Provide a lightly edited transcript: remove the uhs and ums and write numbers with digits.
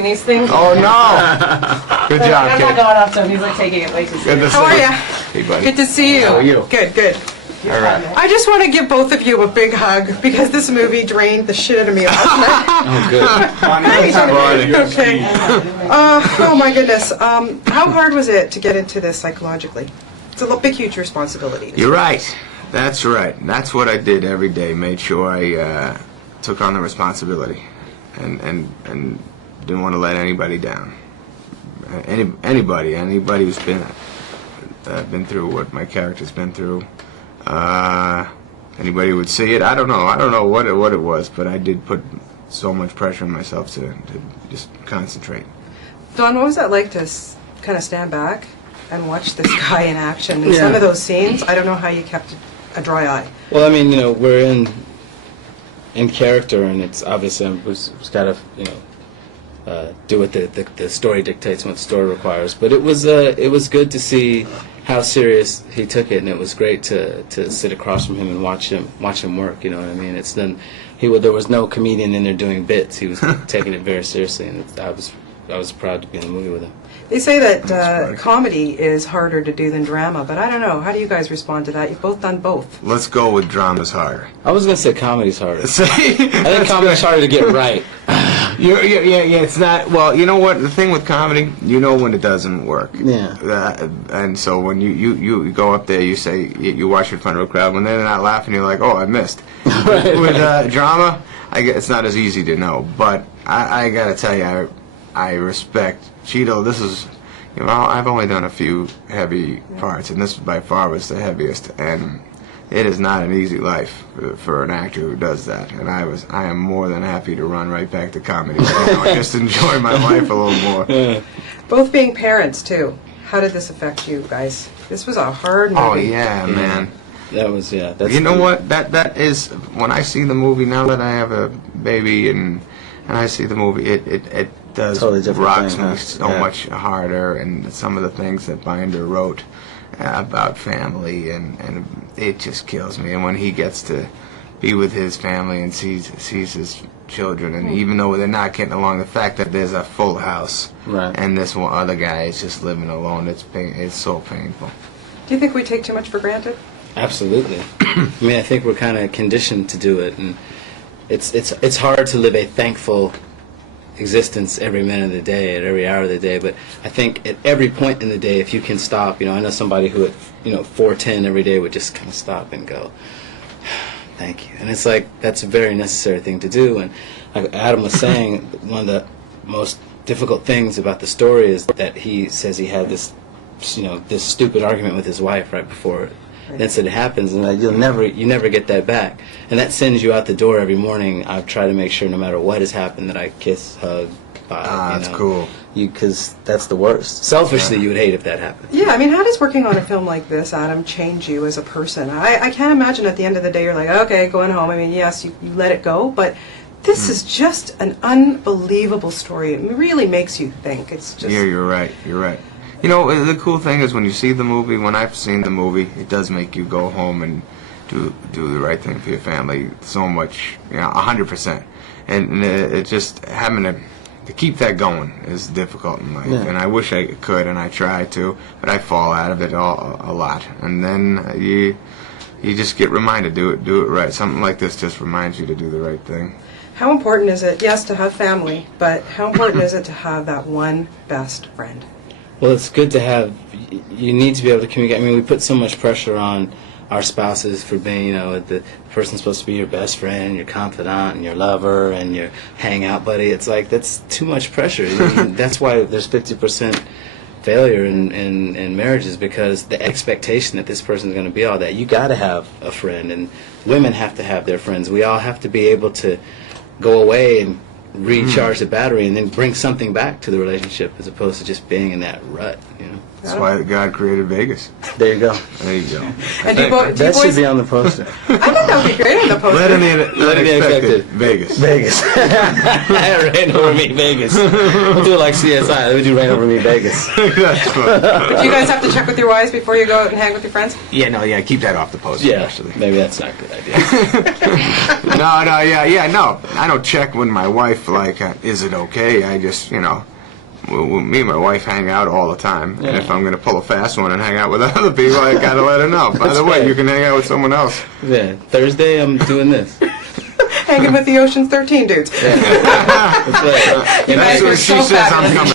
these things. Oh no! Good job, I'm not kid. going up to him. He's like taking it way too Good to seriously. see How are you. you? Hey, buddy. Good to see you. How are you? Good, good. All right. I just want to give both of you a big hug because this movie drained the shit out of me last night. Oh, good. Funny. Okay. Oh my goodness. How hard was it to get into this psychologically? It's a big, huge responsibility. You're right. That's right. That's what I did every day. Made sure I took on the responsibility, and didn't want to let anybody down. Anybody who's been through what my character's been through. Anybody would see it. I don't know what it was, but I did put so much pressure on myself to just concentrate. Don, what was that like to kind of stand back and watch this guy in action? And some of those scenes, I don't know how you kept a dry eye. Well, I mean, we're in character, and it's obviously we've got to, do what the story dictates and what the story requires. But it was good to see how serious he took it, and it was great to sit across from him and watch him work. You know what I mean? There was no comedian in there doing bits. He was taking it very seriously, and I was proud to be in the movie with him. They say that comedy is harder to do than drama, but I don't know. How do you guys respond to that? You've both done both. Let's go with drama's harder. I was gonna say comedy's harder. See? I think comedy's harder to get right. Yeah, it's not. Well, you know what? The thing with comedy, you know when it doesn't work. Yeah. And so when you go up there, you say, you watch in front of a crowd, when they're not laughing, you're like, oh, I missed. Right. With drama, it's not as easy to know. But I got to tell you, I respect cheadle. This is, I've only done a few heavy parts, and this by far was the heaviest. And it is not an easy life for an actor who does that. And I am more than happy to run right back to comedy right now and just enjoy my life a little more. Yeah. Both being parents, too. How did this affect you guys? This was a hard movie. Oh yeah, man. That was That's You know what? That is, when I see the movie, now that I have a baby and I see the movie, it does Totally different rocks thing, me huh? so Yeah. much harder, and some of the things that Binder wrote about family, and it just kills me. And when he gets to be with his family and sees his children, and even though they're not getting along, the fact that there's a full house, Right. and this one other guy is just living alone, it's so painful. Do you think we take too much for granted? Absolutely. I mean, I think we're kind of conditioned to do it, and it's hard to live a thankful existence every minute of the day, at every hour of the day. But I think at every point in the day, if you can stop, I know somebody who at 4:10 every day would just kind of stop and go, "Thank you," and it's like that's a very necessary thing to do. And like Adam was saying, one of the most difficult things about the story is that he says he had this, this stupid argument with his wife right before the incident happens, and that you never get that back, and that sends you out the door every morning. I try to make sure, no matter what has happened, that I kiss, hug, bye. That's cool. Because that's the worst. Selfishly, you would hate if that happened. Yeah, I mean, how does working on a film like this, Adam, change you as a person? I can't imagine at the end of the day you're like, okay, going home. I mean, yes, you let it go, but this is just an unbelievable story. It really makes you think. It's just... Yeah, you're right. You're right. The cool thing is when you see the movie, when I've seen the movie, it does make you go home and do the right thing for your family so much, 100%. And it just having to keep that going is difficult in life. Yeah. And I wish I could, and I try to, but I fall out of it a lot. And then you just get reminded, do it right. Something like this just reminds you to do the right thing. How important is it, yes, to have family, but how important is it to have that one best friend? Well, it's good to have. You need to be able to communicate. I mean, we put so much pressure on our spouses for being, the person's supposed to be your best friend, your confidant, and your lover, and your hangout buddy. It's like that's too much pressure. That's why there's 50% failure in marriages, because the expectation that this person's going to be all that. You got to have a friend, and women have to have their friends. We all have to be able to go away and recharge the battery and then bring something back to the relationship, as opposed to just being in that rut. That's why God created Vegas. There you go. There you go. And do you That should boys? be on the poster. I think that would be great on the poster. Let in Let it be unexpected. unexpected. Vegas. Vegas. Rain over me, Vegas. We'll do it like CSI. Let me do Rain over me, Vegas. That's fun. Do you guys have to check with your wives before you go out and hang with your friends? Yeah, keep that off the poster, Yeah, actually. maybe that's not a good idea. No. I don't check when my wife, like, is it okay? I just, me and my wife hang out all the time. And Yeah. if I'm going to pull a fast one and hang out with other people, I got to let her know. By the way, right. you can hang out with someone else. Yeah, Thursday I'm doing this. Hanging with the Ocean's 13 dudes. That's right. You guys That's are what she so says I'm fabulous. coming.